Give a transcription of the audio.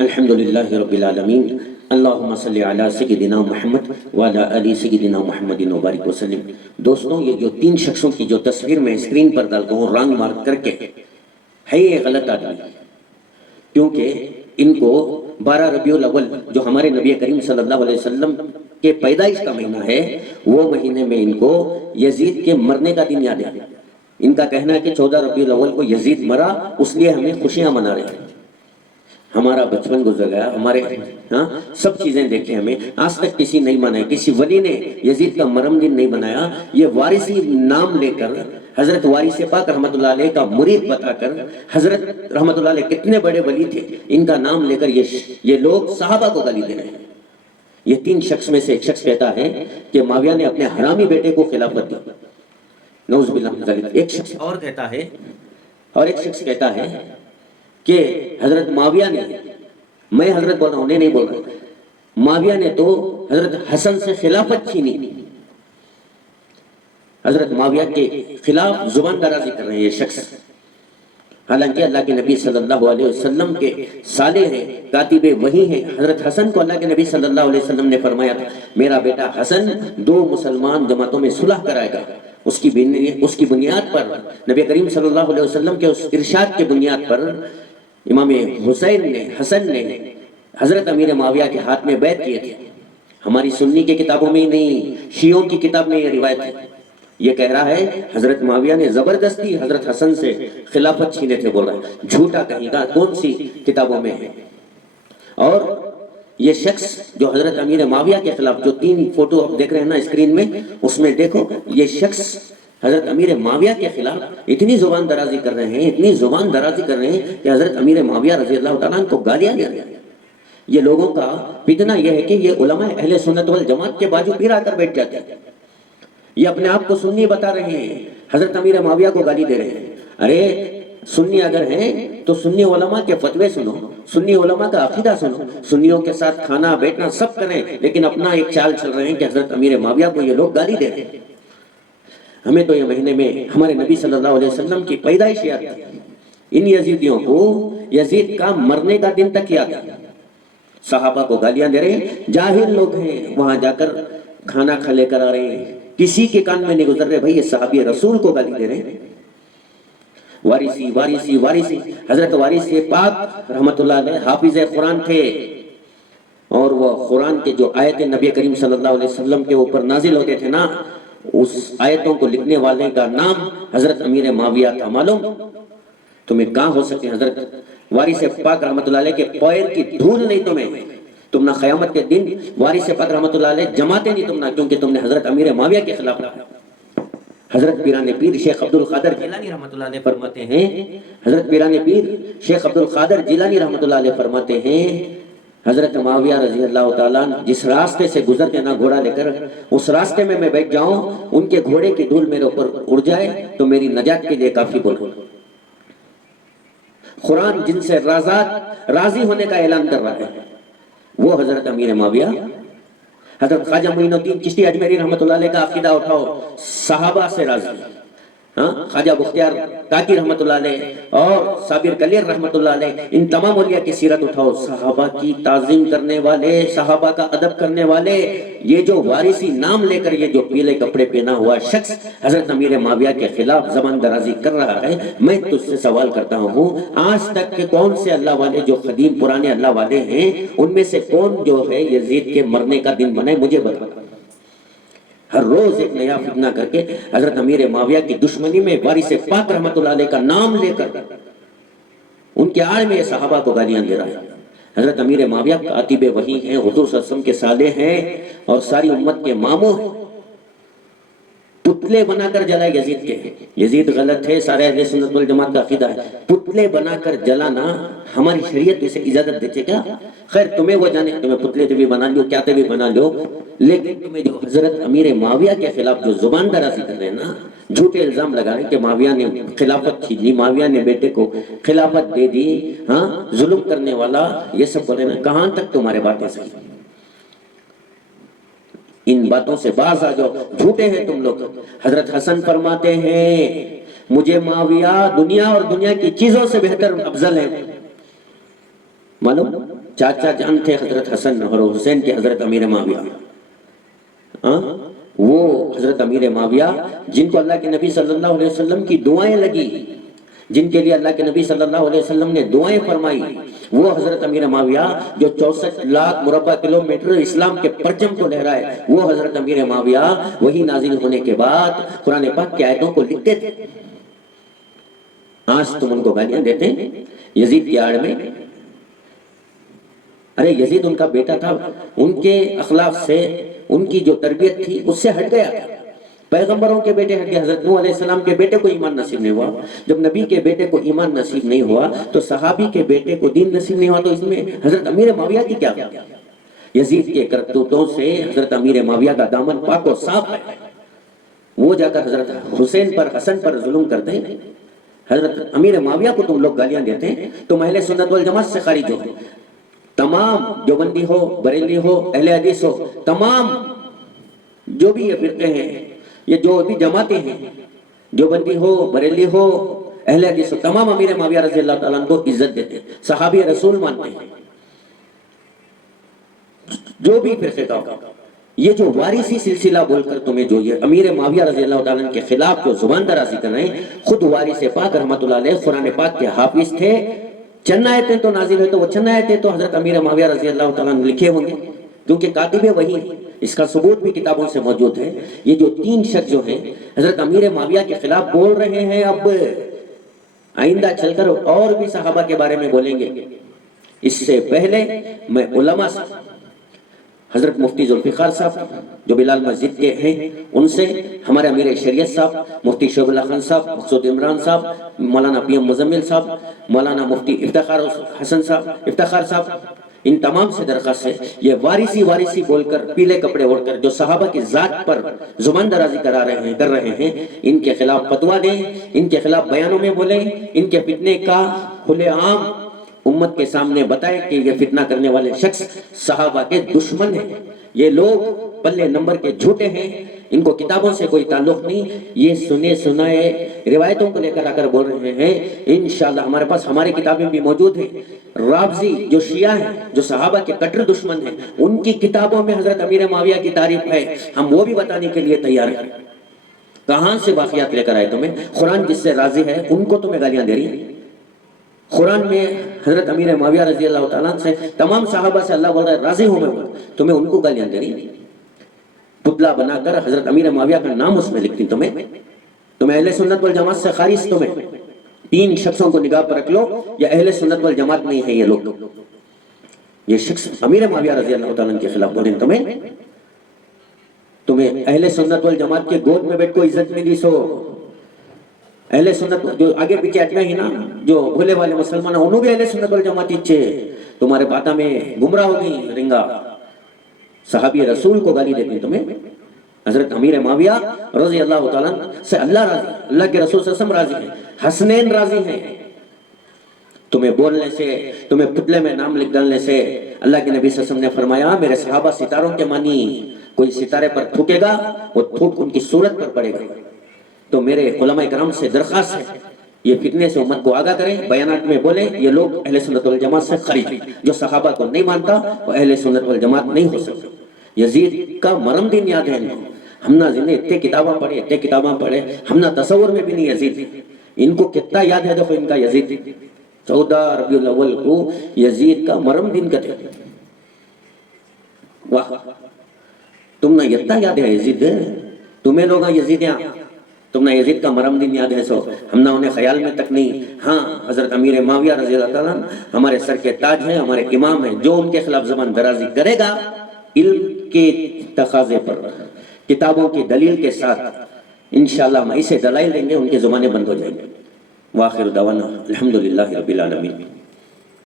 الحمدللہ رب العالمین اللہم صلی علی سیدنا محمد وعلی آل سیدنا محمد وبارک وسلم۔ دوستوں، یہ جو تین شخصوں کی جو تصویر میں اسکرین پر ڈالتا ہوں رنگ مارک کر کے، ہے یہ غلط آدمی، کیونکہ ان کو 12 ربیع الاول جو ہمارے نبی کریم صلی اللہ علیہ وسلم کے پیدائش کا مہینہ ہے، وہ مہینے میں ان کو یزید کے مرنے کا دن یاد ہے۔ ان کا کہنا ہے کہ 14 ربیع الاول کو یزید مرا، اس لیے ہمیں خوشیاں منا رہے ہیں۔ ہمارا بچپن گزر گیا، ہمارے سب چیزیں دیکھیں، ہمیں آج تک کسی نہیں منایا، کسی ولی نے یزید کا مرم دن نہیں بنایا۔ یہ وارثی نام لے کر حضرت وارث پاک رحمت اللہ علیہ کا مرید بتا کر، حضرت رحمت اللہ علیہ کتنے بڑے ولی تھے، ان کا نام لے کر یہ لوگ صحابہ کو گالی دے رہے ہیں۔ یہ تین شخص میں سے ایک شخص کہتا ہے کہ معاویہ نے اپنے حرامی بیٹے کو خلافت دی، نعوذ باللہ من ذالک۔ ایک شخص اور کہتا ہے، اور ایک شخص کہتا ہے کہ حضرت معاویہ نے، میں حضرت بول رہا ہوں، انہیں نہیں بول رہا، معاویہ نے تو حضرت حسن سے خلافت چھینی۔ حضرت معاویہ کے خلاف زبان درازی کر رہے ہیں یہ شخص، حالانکہ اللہ کے نبی صلی اللہ علیہ وسلم کے صالح ہیں، کاتب وحی ہیں۔ حضرت حسن کو اللہ کے نبی صلی اللہ علیہ وسلم نے فرمایا تھا، میرا بیٹا حسن 2 مسلمان جماعتوں میں صلح کرائے گا۔ اس کی بنیاد پر، نبی کریم صلی اللہ علیہ وسلم کے اس ارشاد کے بنیاد پر امام حسن نے حضرت امیر معاویہ کے ہاتھ میں بیعت کیے تھے۔ ہماری سنی کی کتابوں میں ہی نہیں، شیعوں کی کتاب میں یہ روایت ہے۔ یہ کہہ رہا ہے حضرت معاویہ نے زبردستی حضرت حسن سے خلافت چھینے تھے، بول رہا ہے، جھوٹا کہیں گا، کون سی کتابوں میں ہے؟ اور یہ شخص جو حضرت امیر معاویہ کے خلاف، جو 3 فوٹو آپ دیکھ رہے ہیں نا اسکرین میں، اس میں دیکھو، یہ شخص حضرت امیر معاویہ کے خلاف اتنی زبان درازی کر رہے ہیں، اتنی زبان درازی کر رہے ہیں کہ حضرت امیر معاویہ رضی اللہ تعالیٰ عنہ کو گالیاں دے رہے ہیں۔ یہ لوگوں کا فتنہ یہ ہے کہ یہ علماء اہل سنت والجماعت کے بازو پھر آ کر بیٹھ جاتے ہیں۔ یہ اپنے آپ کو سنی بتا رہے ہیں، حضرت امیر معاویہ کو گالی دے رہے ہیں۔ ارے سنی اگر ہیں تو سنی علماء کے فتوے سنو، سنی علماء کا عقیدہ سنو، سنیوں کے ساتھ کھانا بیٹھنا سب کریں، لیکن اپنا ایک چال چل رہے ہیں کہ حضرت امیر معاویہ کو یہ لوگ گالی دے رہے ہیں۔ ہمیں تو یہ مہینے میں ہمارے نبی صلی اللہ علیہ وسلم کی پیدائش یاد تھی، ان یزیدیوں کو یزید کا مرنے کا دن تک یاد ہے۔ صحابہ کو گالیاں دے رہے ہیں، جاہل لوگ ہیں، وہاں جا کر کھانا کھا لے کر آ رہے ہیں، کسی کے کان میں نہیں گزر رہے، بھائی یہ صحابی رسول کو گالی دے رہے ہیں۔ وارثی وارثی وارثی، حضرت وارث پاک رحمت اللہ علیہ حافظ قرآن تھے، اور وہ قرآن کے جو آیت نبی کریم صلی اللہ علیہ وسلم کے اوپر نازل ہوتے تھے نا، اس آیتوں کو لکھنے والے کا نام حضرت امیر معاویہ تھا۔ معلوم تمہیں کہاں ہو سکتے ہیں حضرت وارث پاک رحمت اللہ علیہ کے پیر کی دھول نہیں تم نہ قیامت کے دن وارث پاک رحمت اللہ علیہ جماتے نہیں تم نہ، کیونکہ تم نے حضرت امیر معاویہ کے خلاف رہا۔ حضرت پیران پیر شیخ عبد القادر جیلانی رحمت اللہ علیہ فرماتے ہیں، حضرت پیران پیر شیخ عبد القادر جیلانی رحمت اللہ علیہ فرماتے ہیں، حضرت معاویہ رضی اللہ تعالیٰ جس راستے سے گزرتے نا گھوڑا لے کر، اس راستے میں میں بیٹھ جاؤں، ان کے گھوڑے کی دھول میرے اوپر اڑ جائے تو میری نجات کے لیے کافی بولو۔ قرآن جن سے راضی ہونے کا اعلان کر رہا ہے وہ حضرت امیر معاویہ۔ حضرت خواجہ معین الدین چشتی اجمیری رحمت اللہ علیہ کا عقیدہ اٹھاؤ، صحابہ سے راضی۔ خواجہ بختیار کاکی رحمت اللہ علیہ اور صابر کلیر رحمت اللہ علیہ، ان تمام اولیاء کی سیرت اٹھاؤ، صحابہ کی تعظیم کرنے والے، صحابہ کا ادب کرنے والے۔ یہ جو وارثی نام لے کر یہ جو پیلے کپڑے پہنا ہوا شخص حضرت امیر معاویہ کے خلاف زبان درازی کر رہا ہے، میں تجھ سے سوال کرتا ہوں، آج تک کے کون سے اللہ والے جو قدیم پرانے اللہ والے ہیں، ان میں سے کون جو ہے یزید کے مرنے کا دن بنائے؟ مجھے بتا۔ ہر روز ایک نیا فتنہ کر کے حضرت امیر معاویہ کی دشمنی میں وارث پاک رحمت اللہ علیہ کا نام لے کر ان کے آڑ میں صحابہ کو گالیاں دے رہا ہے۔ حضرت امیر معاویہ کاتب وحی ہیں، حضور صلی اللہ علیہ وسلم کے صالح ہیں اور ساری امت کے ماموں ہیں۔ پتلے بنا کر جلائے یزید کے، یزید غلط ہے، سارے اہل سنت والجماعت کا عقیدہ ہے، پتلے بنا کر جلانا ہماری شریعت اسے اجازت دیتے کیا؟ خیر تمہیں وہ جانے، تمہیں پتلے بھی بنا لو، کیا بھی بنا لو، لیکن تمہیں جو حضرت امیر معاویہ کے خلاف جو زبان درازی کر رہے ہیں نا، جھوٹے الزام لگا رہے ہیں کہ معاویہ نے خلافت چھین لی، معاویہ نے بیٹے کو خلافت دے دی، ظلم کرنے والا، یہ سب بولے نا، کہاں تک تمہارے باتیں صحیح؟ ان باتوں سے باز آ جاؤ، جھوٹے ہیں تم لوگ۔ حضرت حسن فرماتے ہیں، مجھے معاویہ دنیا اور دنیا کی چیزوں سے بہتر افضل ہے۔ معلوم؟ چاچا جان تھے حضرت حسن اور حسین کے حضرت امیر معاویہ، وہ حضرت امیر معاویہ جن کو اللہ کے نبی صلی اللہ علیہ وسلم کی دعائیں لگی، جن کے لیے اللہ کے نبی صلی اللہ علیہ وسلم نے دعائیں فرمائی، وہ حضرت امیر معاویہ جو 64 لاکھ مربع کلومیٹر اسلام کے پرچم کو لہرائے، وہ حضرت امیر معاویہ وہی نازل ہونے کے بعد قرآن پاک کی آیتوں کو لکھتے تھے۔ آج تم ان کو گالیاں دیتے ہیں یزید کی آڑ میں۔ ارے یزید ان کا بیٹا تھا، ان کے اخلاق سے، ان کی جو تربیت تھی اس سے ہٹ گیا تھا۔ پیغمبروں کے بیٹے ہٹ گئے، حضرت نوح علیہ السلام کے بیٹے کو ایمان نصیب نہیں ہوا، جب نبی کے بیٹے کو ایمان نصیب نہیں ہوا تو صحابی کے بیٹے کو دین نصیب نہیں ہوا، تو اس میں حضرت امیر معاویہ کی کیا؟ یزید کے کرتوتوں سے حضرت امیر معاویہ کا دامن پاک و صاف ہے۔ وہ جا کر حضرت حسین پر، حسن پر ظلم کرتے ہیں، حضرت امیر معاویہ کو تم لوگ گالیاں دیتے ہیں، تم اہل سنت والجماعت سے خارج ہو۔ تمام دیوبندی ہو، بریلی ہو، اہل حدیث ہو، تمام جو بھی یہ فرقے ہیں، یہ جو بھی جماعتیں ہیں، دیوبندی ہو، بریلی ہو، اہل حدیث ہو، تمام امیر معاویہ رضی اللہ تعالیٰ عنہ کو عزت دیتے ہیں، صحابی رسول مانتے ہیں۔ جو بھی فرقے کا ہوگا، یہ جو وارثی سلسلہ بول کر تمہیں جو یہ امیر معاویہ رضی اللہ تعالیٰ عنہ کے خلاف جو زبان درازی کر رہے ہیں، خود وارث پاک رحمت اللہ علیہ قرآن پاک کے حافظ تھے، چند آیتیں تو نازل ہوئی، تو وہ چند آیتیں تو حضرت امیر معاویہ رضی اللہ تعالیٰ عنہ لکھے ہوں گے، کیونکہ کاتب وہی ہیں، اس کا ثبوت بھی کتابوں سے موجود ہے۔ یہ جو 3 شخص جو ہیں حضرت امیر معاویہ کے خلاف بول رہے ہیں، اب آئندہ چل کر اور بھی صحابہ کے بارے میں بولیں گے۔ اس سے پہلے میں علماء سے، حضرت مفتی ذوالفقار صاحب جو بلال مسجد کے ہیں، ان سے، ہمارے امیر شریعت صاحب، مفتی شعیب اللہ خان صاحب، مقصود عمران صاحب، مولانا پی ایم مزمل صاحب، مولانا مفتی افتخار حسن صاحب، افتخار صاحب، ان تمام سے درخواست ہے، یہ وارثی بول کر، پیلے کپڑے اوڑھ کر جو صحابہ کی ذات پر زبان درازی کر رہے ہیں، ان کے خلاف فتویٰ دیں، ان کے خلاف بیانوں میں بولیں، ان کے فتنے کا کھلے عام امت کے سامنے بتائے کہ یہ فتنہ کرنے والے شخص صحابہ کے دشمن ہیں، یہ لوگ پلے نمبر کے جھوٹے ہیں، ان کو کتابوں سے کوئی تعلق نہیں، یہ سنے سنائے روایتوں کو لے کر آ کر بول رہے ہیں۔ انشاءاللہ ہمارے پاس ہماری کتابیں بھی موجود ہیں، رافضی جو شیعہ ہیں، جو صحابہ کے کٹر دشمن ہیں، ان کی کتابوں میں حضرت امیر معاویہ کی تعریف ہے، ہم وہ بھی بتانے کے لیے تیار ہیں۔ کہاں سے واقعات لے کر آئے تمہیں؟ قرآن جس سے راضی ہے ان کو تمہیں گالیاں دے رہی ہیں۔ قرآن میں حضرت امیر معاویہ رضی اللہ تعالیٰ سے، تمام صحابہ سے اللہ بول رہا ہے راضی ہوں میں، تمہیں ان کو گالیاں دے رہی ہیں، پتلا بنا کر حضرت امیر معاویہ کا نام اس میں لکھتی، تمہیں اہل سنت والجماعت سے خارج، تمہیں 3 شخصوں کو نگاہ پر رکھ لو، یا اہل سنت والجماعت نہیں ہے یہ لوگ، یہ شخص امیر معاویہ رضی اللہ تعالیٰ کے خلاف بولیں، تمہیں اہل سنت والجماعت کے گود میں بیٹھ کو عزت ملی، سو اہل سنت جو آگے پیچھے اٹنا ہی نا، جو بھولے والے مسلمان ہیں انہوں بھی اہل سنت والجماعت اچھے، تمہارے باتوں میں گمراہ ہو گئی رنگا، صحابی رسول کو گالی دیتے ہیں تمہیں، حضرت امیر معاویہ رضی اللہ تعالیٰ سے اللہ راضی، اللہ کے رسول صلی اللہ علیہ وسلم راضی ہیں، حسنین راضی ہیں۔ تمہیں بولنے سے، تمہیں پتلے میں نام لکھ ڈالنے سے، اللہ کے نبی صلی اللہ علیہ وسلم نے فرمایا میرے صحابہ ستاروں کے مانی، کوئی ستارے پر تھوکے گا وہ تھوک ان کی صورت پر پڑے گا۔ تو میرے علماء کرام سے درخواست ہے یہ فتنے سے امت کو آگاہ کریں، بیانات میں بولیں یہ لوگ اہل سنت والجماعت سے خارج ہیں، جو صحابہ کو نہیں مانتا وہ اہل سنت والجماعت نہیں ہو سکتا۔ یزید کا مرم دن یاد ہے ان کو، ہم نہ زندے اتنے کتاباں پڑھے، ہم نہ تصور میں بھی نہیں یزید، ان کو کتنا یاد ہے، دیکھو ان کا یزید 14 ربیع الاول کو یزید کا مرم دن کا تھے، واہ تم نہ اتنا یاد ہے یزید، تمہیں لوگ یزیدیاں، تم نے یزید کا مرم دن یاد ہے، سو ہم نہ انہیں خیال میں تک نہیں۔ ہاں حضرت امیر معاویہ رضی اللہ تعالیٰ ہمارے سر کے تاج ہیں، ہمارے امام ہیں، جو ان کے خلاف زبان درازی کرے گا علم کے تقاضے پر، کتابوں کی دلیل کے ساتھ، انشاءاللہ ہم اسے دلائل دیں گے، ان کی زبانیں بند ہو جائیں گے۔ وآخر دعوانا الحمدللہ رب العالمین۔